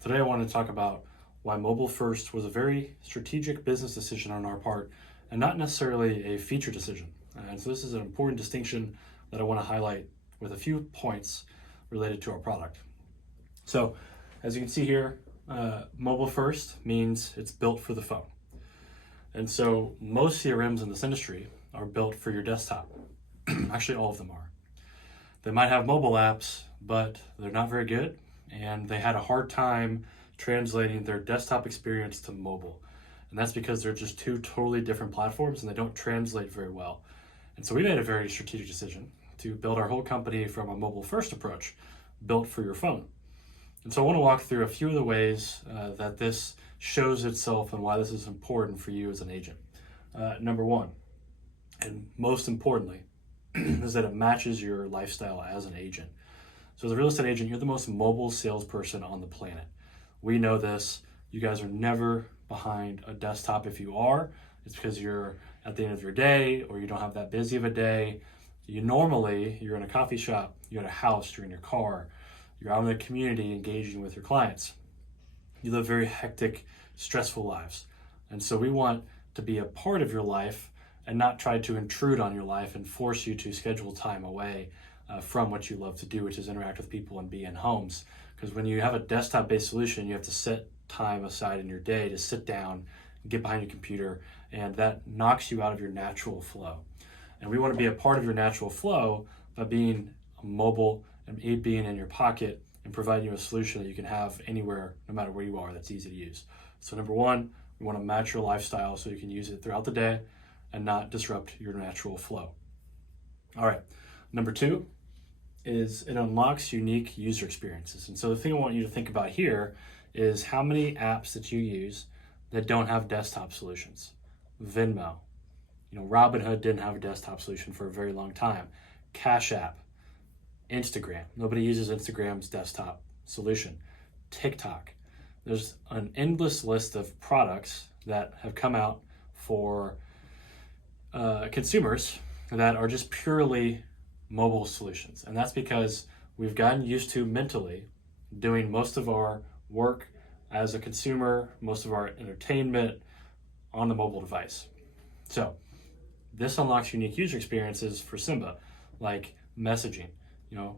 Today I want to talk about why mobile first was a very strategic business decision on our part and not necessarily a feature decision. And so this is an important distinction that I want to highlight with a few points related to our product. So as you can see here, mobile first means it's built for the phone. And so most CRMs in this industry are built for your desktop. Actually, all of them are. They might have mobile apps, but they're not very good, and they had a hard time translating their desktop experience to mobile. And that's because they're just two totally different platforms and they don't translate very well. And so we made a very strategic decision to build our whole company from a mobile first approach, built for your phone. And so I want to walk through a few of the ways that this shows itself and why this is important for you as an agent. Number one, and most importantly, is that it matches your lifestyle as an agent. So as a real estate agent, you're the most mobile salesperson on the planet. We know this. You guys are never behind a desktop. If you are, it's because you're at the end of your day or you don't have that busy of a day. You're in a coffee shop, you're at a house, you're in your car, you're out in the community engaging with your clients. You live very hectic, stressful lives. And so we want to be a part of your life and not try to intrude on your life and force you to schedule time away from what you love to do, which is interact with people and be in homes. Because when you have a desktop-based solution, you have to set time aside in your day to sit down, get behind your computer, and that knocks you out of your natural flow. And we want to be a part of your natural flow by being mobile and being in your pocket and providing you a solution that you can have anywhere, no matter where you are, that's easy to use. So number one, we want to match your lifestyle so you can use it throughout the day and not disrupt your natural flow. All right, number two is it unlocks unique user experiences. And so the thing I want you to think about here is how many apps that you use that don't have desktop solutions. Venmo, Robinhood didn't have a desktop solution for a very long time. Cash App, Instagram, nobody uses Instagram's desktop solution. TikTok, there's an endless list of products that have come out for consumers that are just purely mobile solutions. And that's because we've gotten used to mentally doing most of our work as a consumer, most of our entertainment on the mobile device. So this unlocks unique user experiences for Symba, like messaging.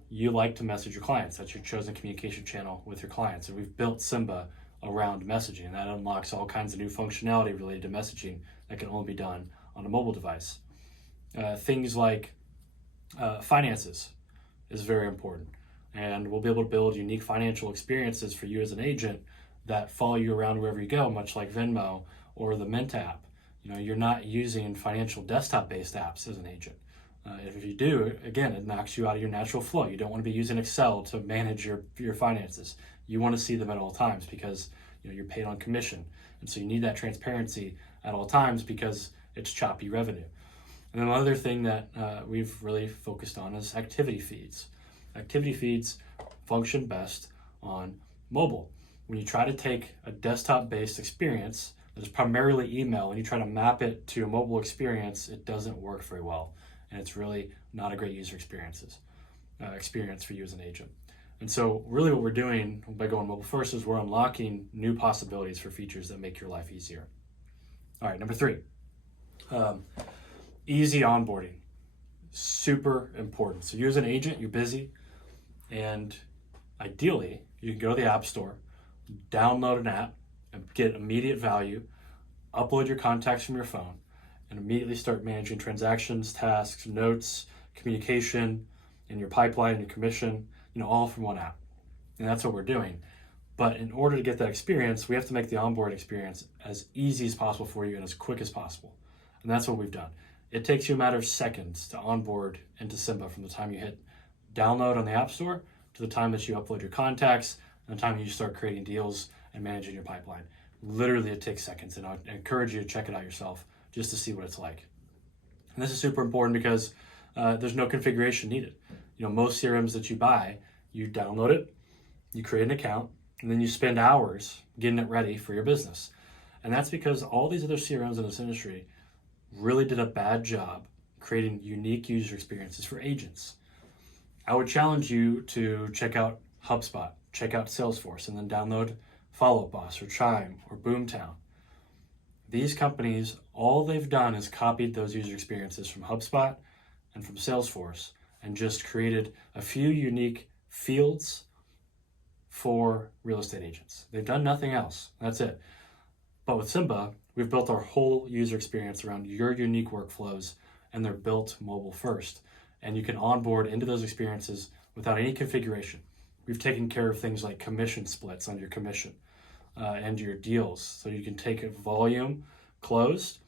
You like to message your clients. That's your chosen communication channel with your clients. And we've built Symba around messaging. And that unlocks all kinds of new functionality related to messaging that can only be done on a mobile device. Things like finances is very important. And we'll be able to build unique financial experiences for you as an agent that follow you around wherever you go, much like Venmo or the Mint app. You're not using financial desktop-based apps as an agent. If you do, again, it knocks you out of your natural flow. You don't want to be using Excel to manage your finances. You want to see them at all times because you're paid on commission. And so you need that transparency at all times because it's choppy revenue. And then another thing that we've really focused on is activity feeds. Activity feeds function best on mobile. When you try to take a desktop-based experience that is primarily email and you try to map it to a mobile experience, it doesn't work very well. And it's really not a great user experience for you as an agent. And so really what we're doing by going mobile first is we're unlocking new possibilities for features that make your life easier. All right, number three, easy onboarding, super important. So you as an agent, you're busy, and ideally you can go to the App Store, download an app and get immediate value, upload your contacts from your phone, and immediately start managing transactions, tasks, notes, communication, and your pipeline and your commission, all from one app. And that's what we're doing. But in order to get that experience, we have to make the onboarding experience as easy as possible for you and as quick as possible. And that's what we've done. It takes you a matter of seconds to onboard into Symba from the time you hit download on the App Store to the time that you upload your contacts and the time you start creating deals and managing your pipeline. Literally, it takes seconds, and I encourage you to check it out yourself just to see what it's like. And this is super important because there's no configuration needed. Most CRMs that you buy, you download it, you create an account, and then you spend hours getting it ready for your business. And that's because all these other CRMs in this industry really did a bad job creating unique user experiences for agents. I would challenge you to check out HubSpot, check out Salesforce, and then download Follow Up Boss or Chime or Boomtown. These companies, all they've done is copied those user experiences from HubSpot and from Salesforce and just created a few unique fields for real estate agents. They've done nothing else. That's it. But with Symba, we've built our whole user experience around your unique workflows, and they're built mobile first. And you can onboard into those experiences without any configuration. We've taken care of things like commission splits on your commission and your deals. So you can take a volume closed,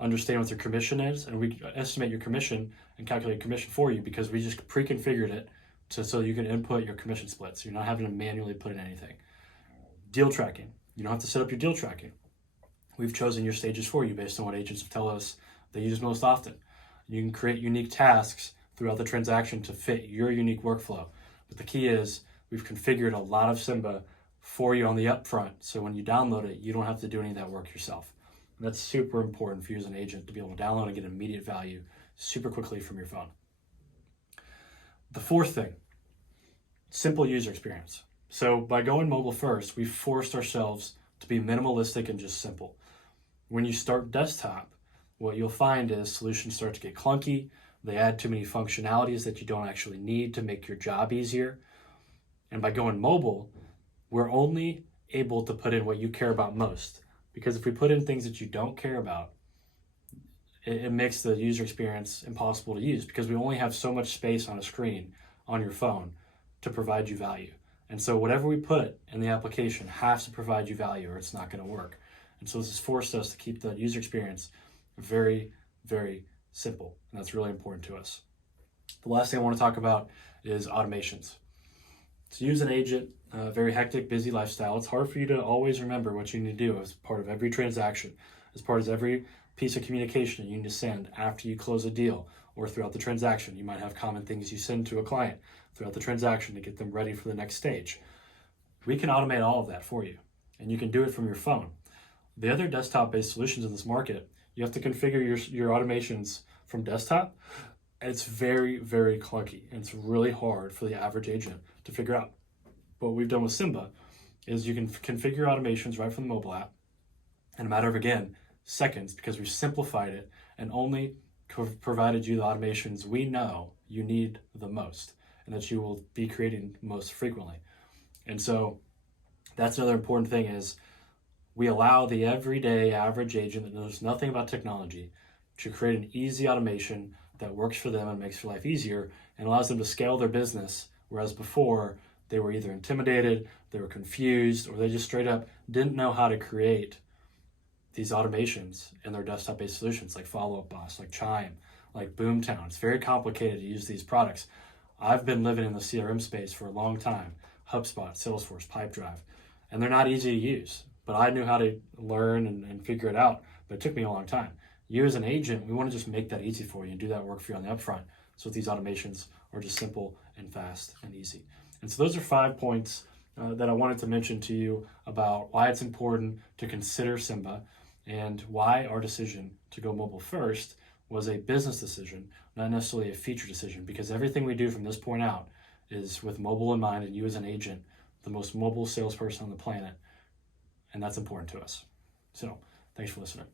understand what your commission is, and we estimate your commission and calculate commission for you because we just pre-configured it so you can input your commission splits. You're not having to manually put in anything. Deal tracking. You don't have to set up your deal tracking. We've chosen your stages for you based on what agents tell us they use most often. You can create unique tasks throughout the transaction to fit your unique workflow. But the key is we've configured a lot of Symba for you on the upfront, so when you download it, you don't have to do any of that work yourself. And that's super important for you as an agent to be able to download and get immediate value super quickly from your phone. The fourth thing, simple user experience. So by going mobile first, we've forced ourselves to be minimalistic and just simple. When you start desktop, what you'll find is solutions start to get clunky. They add too many functionalities that you don't actually need to make your job easier. And by going mobile, we're only able to put in what you care about most. Because if we put in things that you don't care about, it makes the user experience impossible to use because we only have so much space on a screen on your phone to provide you value. And so whatever we put in the application has to provide you value or it's not going to work. And so this has forced us to keep the user experience very, very simple. And that's really important to us. The last thing I want to talk about is automations. To use an agent, a very hectic, busy lifestyle, it's hard for you to always remember what you need to do as part of every transaction, as part of every piece of communication you need to send after you close a deal or throughout the transaction. You might have common things you send to a client throughout the transaction to get them ready for the next stage. We can automate all of that for you, and you can do it from your phone. The other desktop-based solutions in this market, you have to configure your automations from desktop, and it's very, very clunky, and it's really hard for the average agent to figure out. What we've done with Symba is you can configure automations right from the mobile app in a matter of, again, seconds, because we've simplified it and only provided you the automations we know you need the most and that you will be creating most frequently. And so that's another important thing is we allow the everyday average agent that knows nothing about technology to create an easy automation that works for them and makes your life easier and allows them to scale their business, whereas before they were either intimidated, they were confused, or they just straight up didn't know how to create these automations in their desktop-based solutions like Follow Up Boss, like Chime, like Boomtown. It's very complicated to use these products. I've been living in the CRM space for a long time, HubSpot, Salesforce, Pipedrive, and they're not easy to use, but I knew how to learn and figure it out, but it took me a long time. You as an agent, we want to just make that easy for you and do that work for you on the upfront. So these automations are just simple and fast and easy. And so those are 5 points that I wanted to mention to you about why it's important to consider Symba and why our decision to go mobile first was a business decision, not necessarily a feature decision, because everything we do from this point out is with mobile in mind and you as an agent, the most mobile salesperson on the planet, and that's important to us. So thanks for listening.